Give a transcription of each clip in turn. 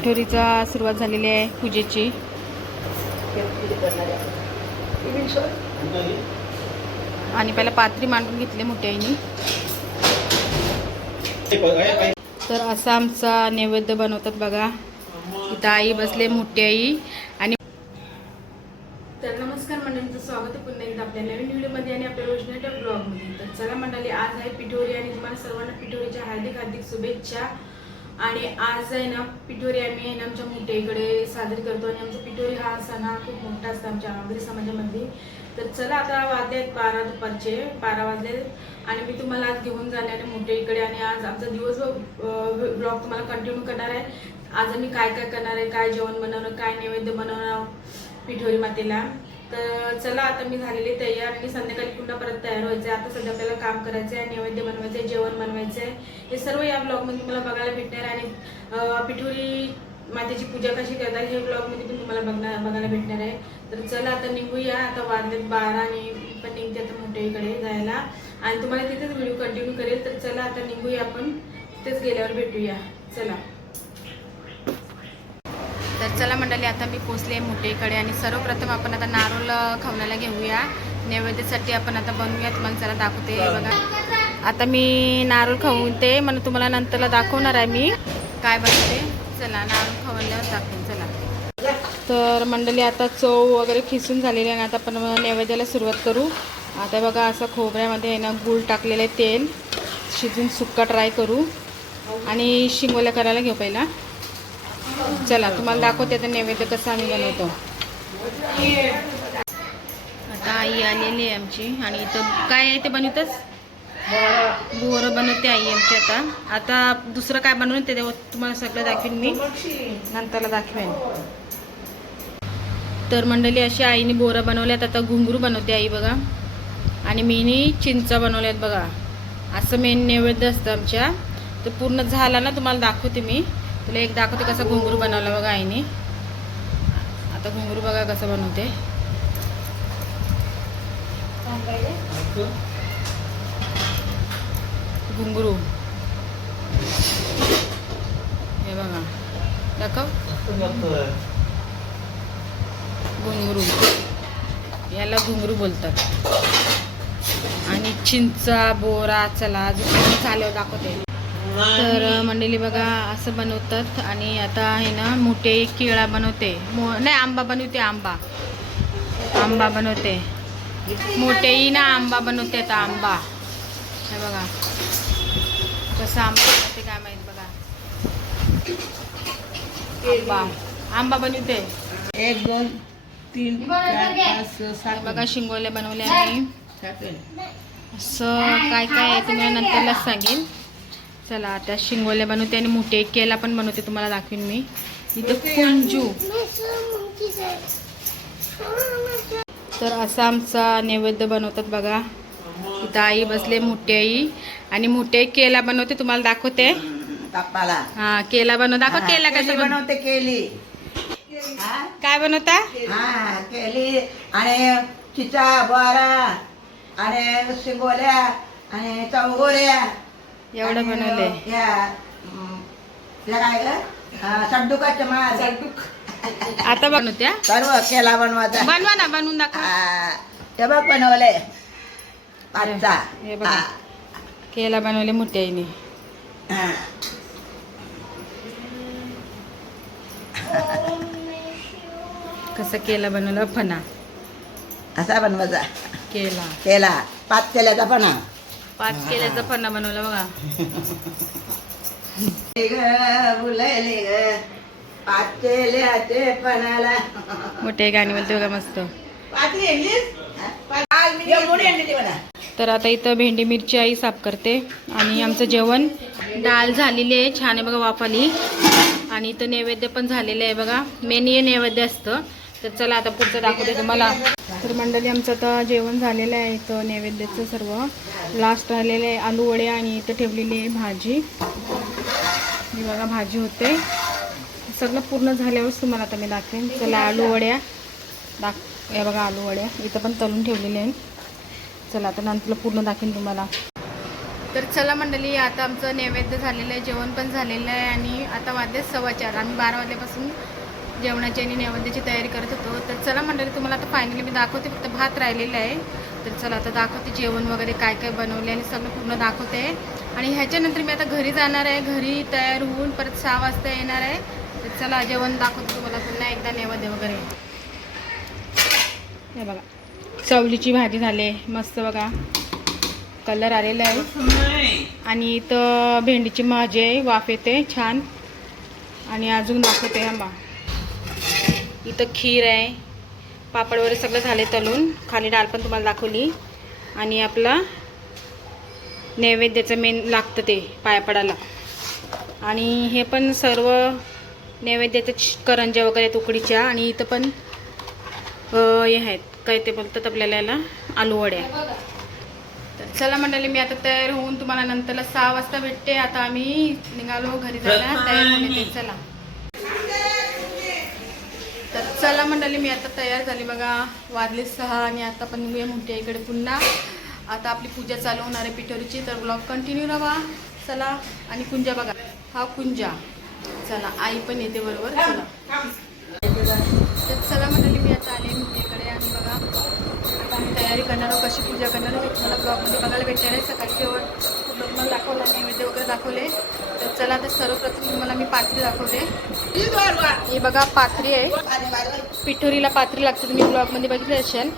आता सुरुवात झालेली आहे पूजेची. आणि पहिला पात्री मांडून घेतली मोठ्या आईनी तर असा आमचा नैवेद्य बनवतात बघा. इथं आई बसले मोठी आई आणि तर नमस्कार मंडळींचं स्वागत आहे पुन्हा एकदा आपल्या नवीन व्हिडिओमध्ये आणि आपल्या रोशनाच्या ब्लॉगमध्ये. तर चला मंडळी आज आहे पिठोरी आणि तुम्हाला सर्वांना पिठोरीच्या हार्दिक हार्दिक शुभेच्छा. आणि आज आहे ना पिठोरी आम्ही आहे ना आमच्या मोठ्याईकडे साजरी करतो आणि आमचा पिठोरी हा सण हा खूप मोठा असतो आमच्या आगरी समाजामध्ये. तर चला आता वाजले आहेत बारा दुपारचे बारा वाजले आणि मी तुम्हाला आज घेऊन जाणार आहे मोठ्याईकडे आणि आज आमचा दिवस ब्लॉग तुम्हाला कंटिन्यू करणार आहे. आज आम्ही काय काय करणार आहे काय जेवण बनवणं काय नैवेद्य बनवणार पिठोरी मातेला. तर चला आता मी झालेली तयार आणि संध्याकाळी पुन्हा परत तयार व्हायचं आहे. आता सध्या आपल्याला काम करायचं आहे नैवेद्य बनवायचं आहे जेवण बनवायचं आहे. हे सर्व या ब्लॉगमध्ये तुम्हाला बघायला भेटणार आणि पिठोरी मातेची पूजा कशी करतात हे ब्लॉगमध्ये पण तुम्हाला बघणार बघायला भेटणार आहे. तर चला आता निघूया. आता वाजलेत बारा आणि पण निघते आता मोठ्याईकडे जायला. आणि तुम्हाला तिथेच व्हिडिओ कंटिन्यू करेल. तर चला आता निघूया आपण. तिथेच गेल्यावर भेटूया. चला. तर चला मंडळी आता मी पोचले मोठेकडे आणि सर्वप्रथम आपण आता नारोल खवण्याला घेऊया. नैवेद्यासाठी आपण आता बनवूया तुम्हाला चला दाखवते. बघा. आता मी नारोल खवते म्हणून तुम्हाला नंतरला दाखवणार आहे मी काय बनवते. चला नारोल खवल्यावर दाखवून चला. तर मंडळी आता चव वगैरे खिसून झालेली आहे ना आता आपण नैवेद्याला सुरुवात करू. आता बघा असं खोबऱ्यामध्ये आहे ना गूळ टाकलेलं आहे तेल. शिजून सुक्का ट्राय करू. आणि शिंगोल्या करायला घेऊ पहिला. चला तुम्हाला दाखवते आता नैवेद्य कसं आम्ही बनवतो. आता आई आलेली आहे आमची. आणि इथं काय आहे ते बनवतच बोरं बनवते आई आमची आता. आता दुसरं काय बनवून ते तुम्हाला सगळं दाखवेन मी. नंतरला दाखवेन. तर मंडळी अशी आईने बोरं बनवल्यात. आता घुंगरू बनवते आई बघा. आणि मीनी चिंचा बनवल्यात बघा. असं मेन नैवेद्य असतं आमच्या. तर पूर्ण झाला ना तुम्हाला दाखवते मी. तुला एक दाखवते कसं घुंगरू बनवला बघा आईने. आता घुंगरू बघा कसं बनवते. घुंगरू. हे बघा. दाखव. घुंगरू. याला घुंगरू बोलतात. आणि चिंचा बोरा चला जो चालव दाखवते. तर मंडळी बघा असं बनवतात आणि आता आहे ना मोठे केळा बनवते. मो नाही आंबा बनवते आंबा. आंबा बनवते. मोठेही ना आंबा बनवते आता आंबा. हे बघा. कसा आंबा बनवते काय माहीत बघा. आंबा. आंबा बनवते. एक दोन तीन बघा शिंगोल्या बनवल्या आम्ही. सात असं काय काय आहे तुम्हाला नंतरलाच सांगेन. चला आता शिंगोल्या बनवते आणि मोठे केला पण बनवते तुम्हाला दाखवीन मी. इथं कुंजू. तर असा आमचा नैवेद्य बनवतात बघा. इथं आई बसले मोठी आई. आणि मोठी केला बनवते तुम्हाला दाखवते. हा केला बनव दाखव केला कसं बनव बनवते केली? काय बनवता? हा केली. आणि चिचा बोरा. आणि शिंगोल्या. आणि चौगोऱ्या एवढं आणि, बनवलंय. या हं, या काय ग? हा, सड्डुकाच्या मार आता बनवत्या? सर्व केला बनवायचा. बनवा ना बनवून दाखवा. हा, ते बघ बनवले पाचचा हे बघा. केला बनवले मोठ्या आईने. कसं केला बनवलं? फणा. असा बनवायचा. केला. केला. पाच केल्याचा हा. पाच केल्याचा फणा बनवला बघा. मोठे गाणी बोलते बघा मस्त. तर आता इथं भेंडी मिरची आई साफ करते आणि आमचं जेवण डाळ झालेली आहे छान आहे बघा वाफाली. आणि इथं नैवेद्य पण झालेलं आहे बघा. मेन हे नैवेद्य असतं. तर चला आता पुढचं दाखवते तुम्हाला. तर मंडळी आमचं आता जेवण झालेलं आहे इथं नैवेद्याचं सर्व. लास्ट राहिलेलं आहे आलू वडे आणि इथं ठेवलेली आहे भाजी. मी बघा भाजी होते. सगळं पूर्ण झाल्यावरच तुम्हाला आता मी दाखवेन. चला आलू वड्या. दाख या बघा आलू वड्या. इथं पण तळून ठेवलेले आहे चला आता नंतर पूर्ण दाखवेन तुम्हाला. तर चला मंडळी आता आमचं नैवेद्य झालेलं आहे जेवण पण झालेलं आहे आणि आता वाद्य सव्वा चार. आम्ही बारा वाजल्यापासून जेवणाची आणि नैवेद्याची तयारी करत होतो. तर चला मंडळी तुम्हाला आता फायनली मी दाखवते. फक्त भात राहिलेला आहे. तर चला आता दाखवते जेवण वगैरे काय काय बनवले आणि सगळं पूर्ण दाखवते. आणि ह्याच्यानंतर मी आता घरी जाणार आहे. घरी तयार होऊन परत सहा वाजता येणार आहे. तर चला जेवण दाखवते तुम्हाला पुन्हा एकदा नैवेद्य वगैरे. हे बघा. चवलीची भाजी झाली. मस्त बघा. कलर आलेला आहे. आणि इथं भेंडीची भाजी आहे. वाफ येते. छान. आणि अजून दाखवते. आंबा इथं खीर आहे पापड वगैरे सगळं झाले तलून खाली डाळ पण तुम्हाला दाखवली. आणि आपला नैवेद्याचं मेन लागतं ते पायापडाला आणि हे पण सर्व नैवेद्याच्या करंज्या वगैरे तुकडीच्या आणि इथं पण हे आहेत. काय ते बोलतात आपल्याला याला? आलूवड्या तर चला मंडळी मी आता तयार होऊन तुम्हाला नंतरला सहा वाजता भेटते. आता आम्ही निघालो घरी जायला. तयार होऊन चला. चला मंडळी मी आता तयार झाली बघा. वाजले सहा आणि आता पण निघूया म्हणते इकडे पुन्हा. आता आपली पूजा चालू होणार आहे पिठोरीची तर ब्लॉग कंटिन्यू राहा चला आणि कुंजा बघा. हा कुंजा. चला आई पण येते बरोबर. चला. तर चला मंडळी मी आता आले इकडे आणि बघा. आता आम्ही तयारी करणार आहोत कशी पूजा करणार आहोत हे तुम्हाला ब्लॉगमध्ये बघायला भेटणार आहे. सकाळी केवळ पूर्ण दाखवला नैवेद्य वगैरे दाखवले. तर चला आता सर्वप्रथम तुम्हाला मी पाथरी दाखवते. ही बघा पात्री आहे. पिठोरीला पात्री लागते तुम्ही ब्लॉगमध्ये बघितले असेल.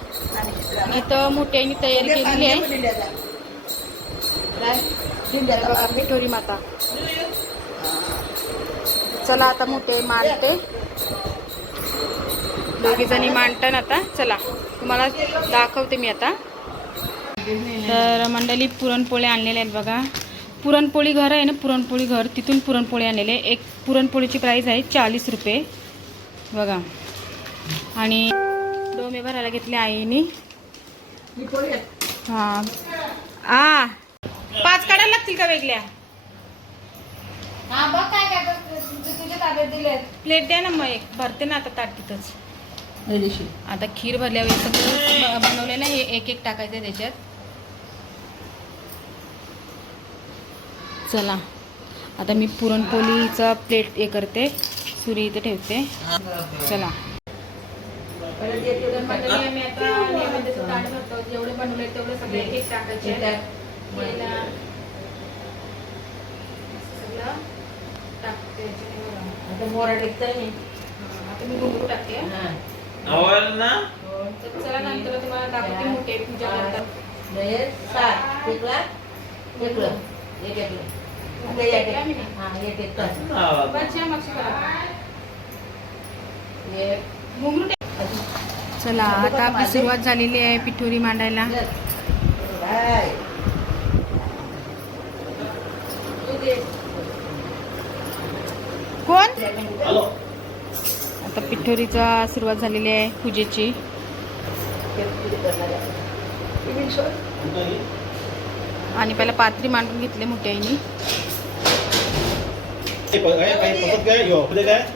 आणि तर मोठ्याने तयारी केलेली आहे. बघा पिठोरी माता. चला आता मोठे मांडते. दोघी जणी मांडतात आता चला. तुम्हाला दाखवते मी आता. तर मंडळी पुरणपोळी आणलेल्या आहेत बघा. पुरणपोळी घर आहे ना पुरणपोळी घर. तिथून पुरणपोळी आणलेले. एक पुरणपोळीची प्राईस आहे चाळीस रुपये. बघा. आणि डोमे भरायला घेतले आईने. हां. आ. पाच काढायला लागतील का वेगळ्या? हा प्लेट द्या ना मग एक. भरते ना आता ताट तिथंच. आता खीर भरल्यावर सगळं बनवलेलं आहे. हे एक एक टाकायचं आहे त्याच्यात. चला. आता मी पुरणपोळीचा प्लेट हे करते. सुरी इथे ठेवते. चला. तर मंडळी आम्ही आता नैवेद्याचं ताट भरतो जेवढे बनवले तेवढे सगळे एक एक टाकायचे केला. सगळं टाकते याच्यात बघा. आता मी घुंगरू टाकते. हं. तर चला नंतर तुम्हाला दाखवते मोठे पूजा करतात. वरच्या मागच्या करा. चला आता आपली सुरुवात झालेली आहे पिठोरी मांडायला. कोण? आता पिठोरीचा सुरुवात झालेली आहे पूजेची. आणि पहिला पात्री मांडून घेतले मोठ्या आईनी काय काय पसंत काय यो पुढे काय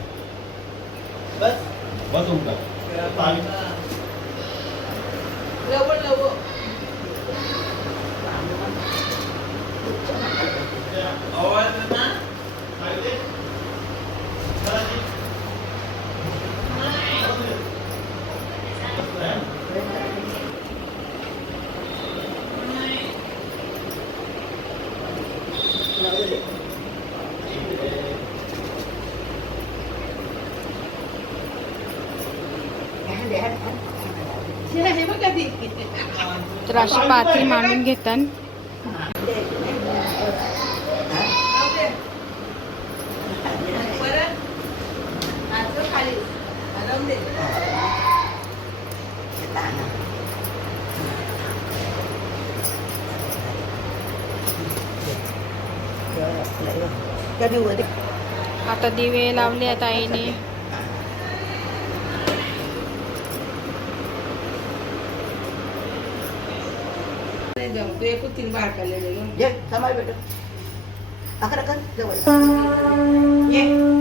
बस बस तुमका आवडलं ना तर अशी पात्री मांडून घेतात आता दिवे लावले आता आईने. जे समाज भेट अकरा कर जवळ. ये.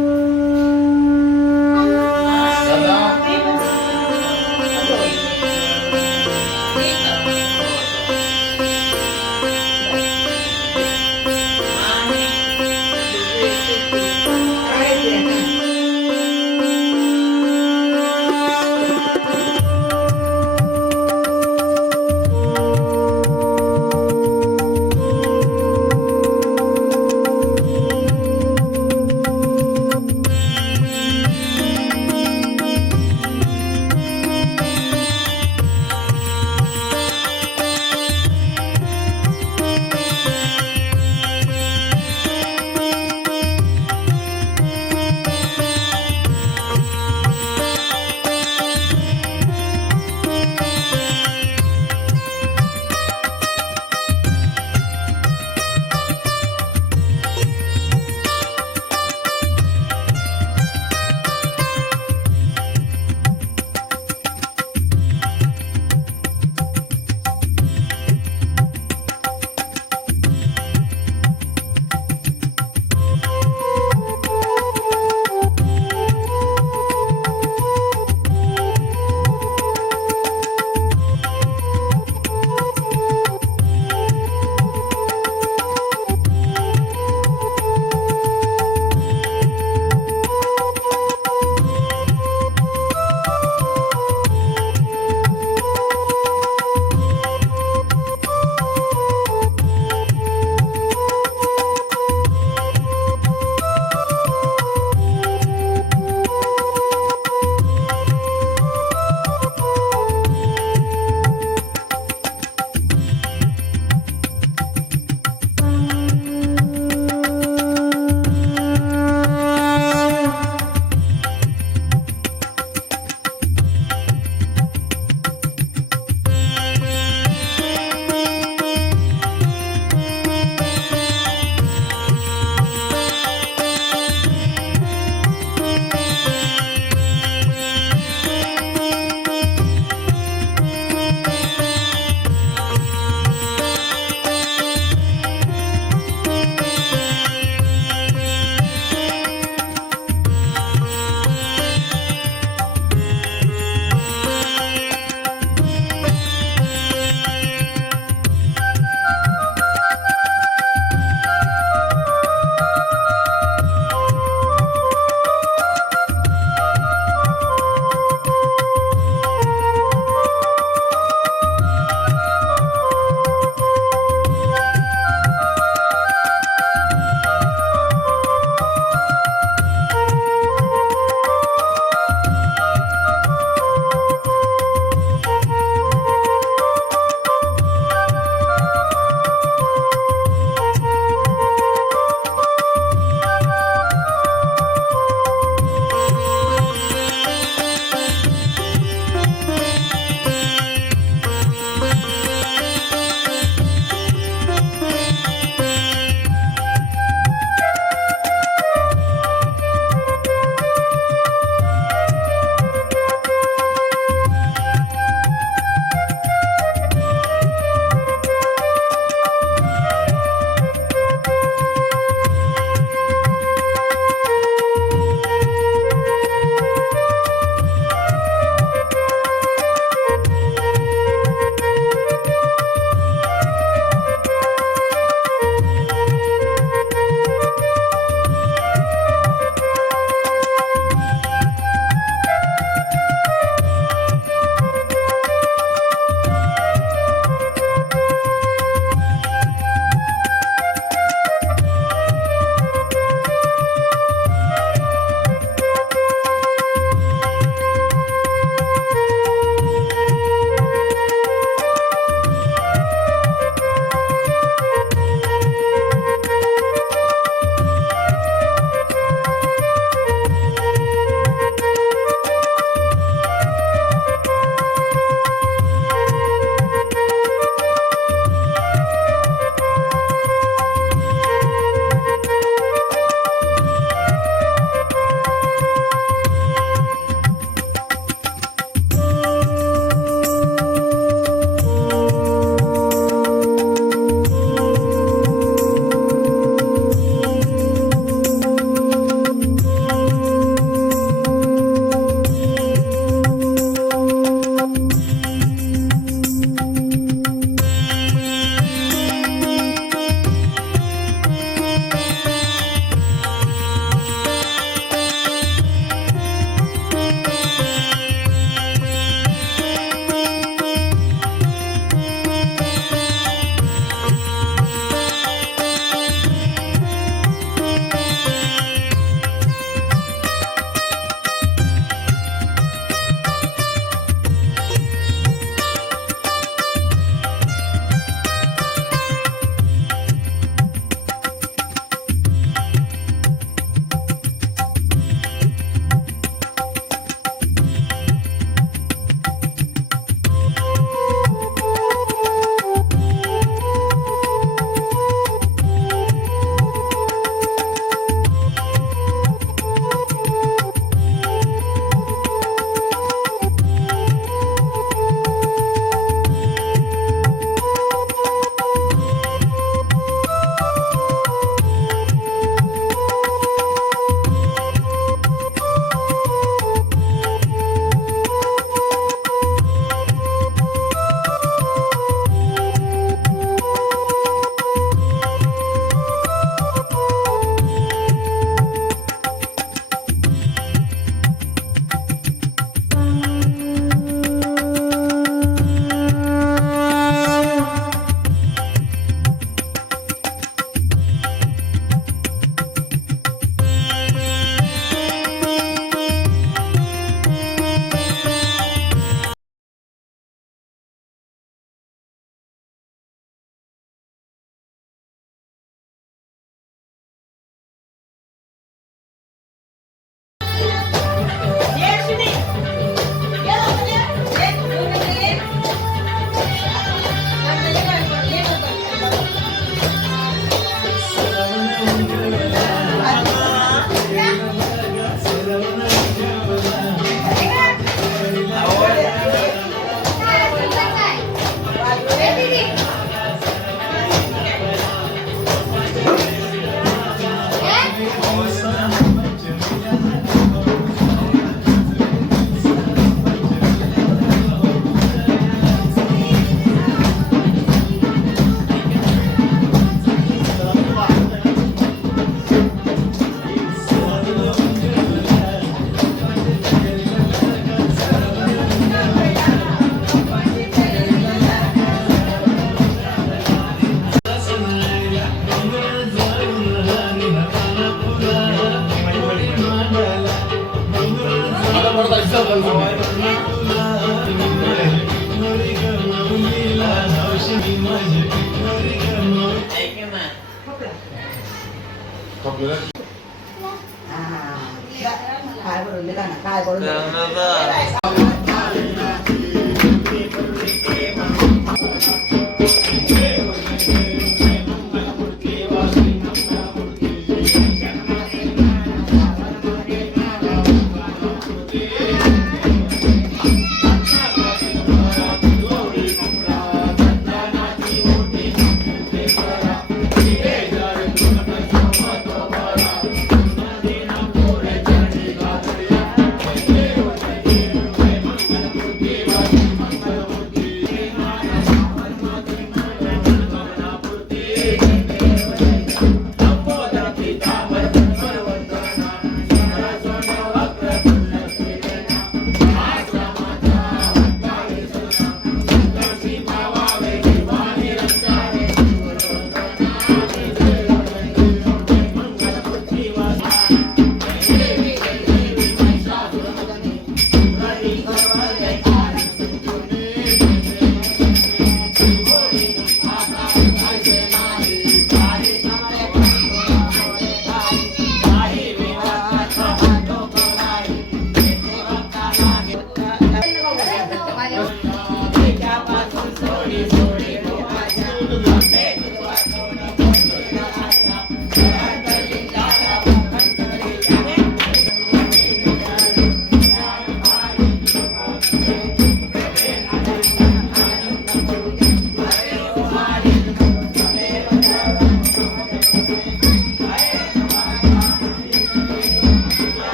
काय बोलून दिला ना काय बोलून दिला?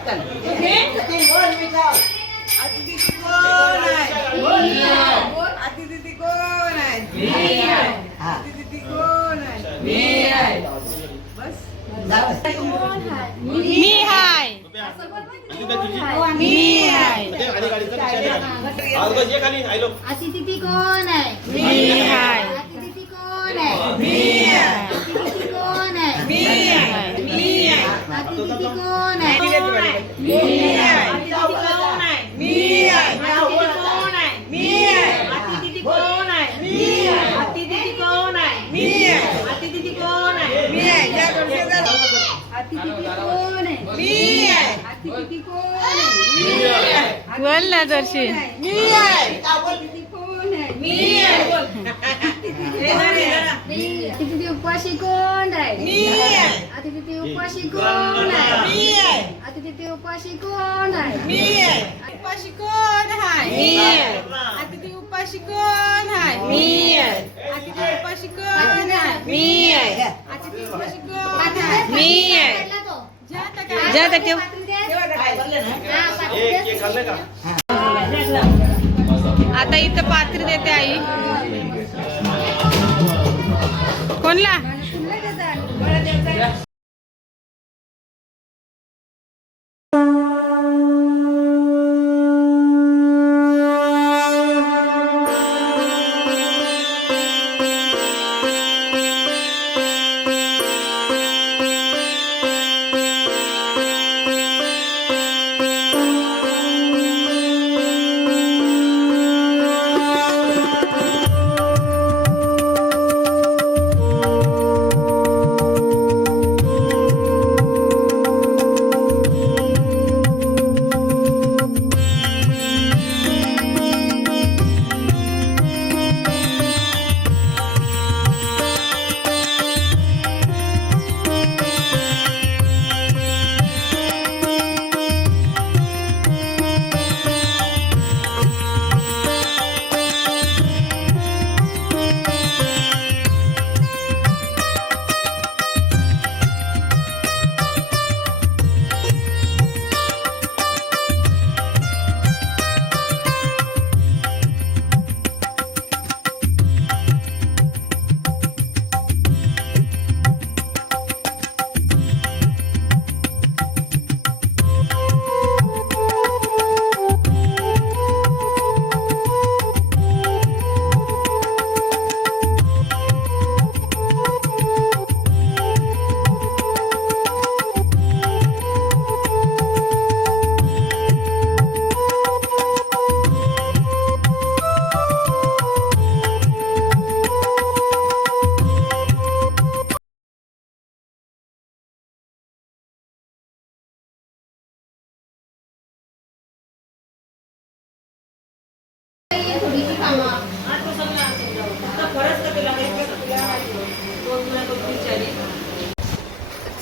पटकन कोण आहे आहे हा. बस. मी हाय मी हाय आयलो अतिथी कोण आहे मी हाय अतिथी कोण आहे बोल ना दर्शन मी आहे हे उपाशी कोण आहे मी आहे अतिथी उपाशी कोण आहे? मी आहे. अतिथी उपाशी कोण आहे? मी आहे. उपाशी कोण आहे? मी आहे. अतिथी उपाशी कोण आहे? मी आहे. अतिथी उपाशी कोण आहे? मी आहे. अतिथी उपाशी कोण आहे? मी आहे. जा तर ठेव. आता इथं पात्र देते आई. कोणला?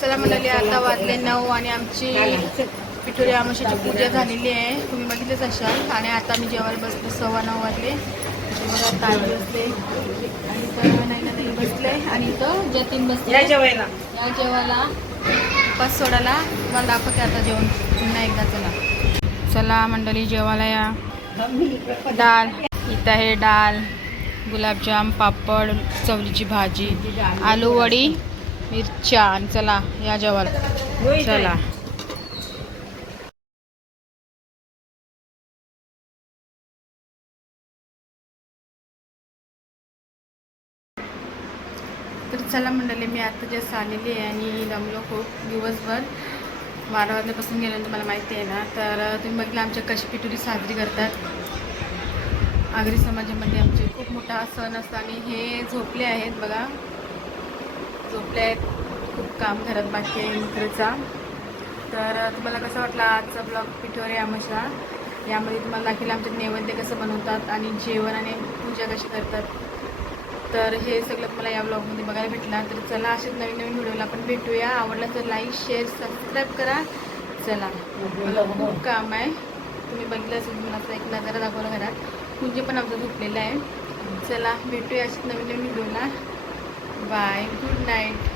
चला म्हणाली आता वाजले नऊ आणि आमची पिठोरी आमोशाची पूजा झालेली आहे. तुम्ही बघितलेच असाल आणि आता मी जेवायला बसले सव्वा नऊ वाजले. जेवायला ताई बसले आणि नाही ना नाही बसले. आणि इथं जतीन बसले या जेवायला. या जेवायला पाच सोडाला तुम्हाला दाखवते आता जेवण. पुन्हा एकदा चला. चला मंडळी जेवायला या. डाळ इथं आहे डाळ गुलाबजाम पापड चवलीची भाजी आलू वडी मिरच्या आणि चला या जेवायला चला. तर चला मंडळी मी आता जस्ट आलेली आहे आणि दमलो खूप दिवसभर. बारा वाजल्यापासून गेल्यानंतर मला माहिती आहे ना तर तुम्ही बघितलं आमच्या कशी पिटुरी साजरी करतात. आगरी समाजामध्ये आमचे खूप मोठा सण असतो आणि हे झोपले आहेत बघा. झोपले आहेत. खूप काम घरात बाकी आहे मित्रचा. तर तुम्हाला कसं वाटलं आजचा ब्लॉग पिठोरे आमशा यामध्ये तुम्हाला दाखील आमचे नैवेद्य कसं बनवतात आणि जेवण आणि पूजा कशी करतात? तर हे सगळं तुम्हाला या ब्लॉगमध्ये बघायला भेटणार. तर चला असेच नवीन नवीन व्हिडिओला आपण भेटूया. आवडला तर लाईक शेअर सबस्क्राईब करा. चला. मला खूप काम आहे. तुम्ही बघितलं असेल तुम्हाला असं एक नजारा दाखवला घरात. म्हणजे पण आमचं झोपलेला आहे. चला भेटूया असेच नवीन नवीन व्हिडिओला. Bye good night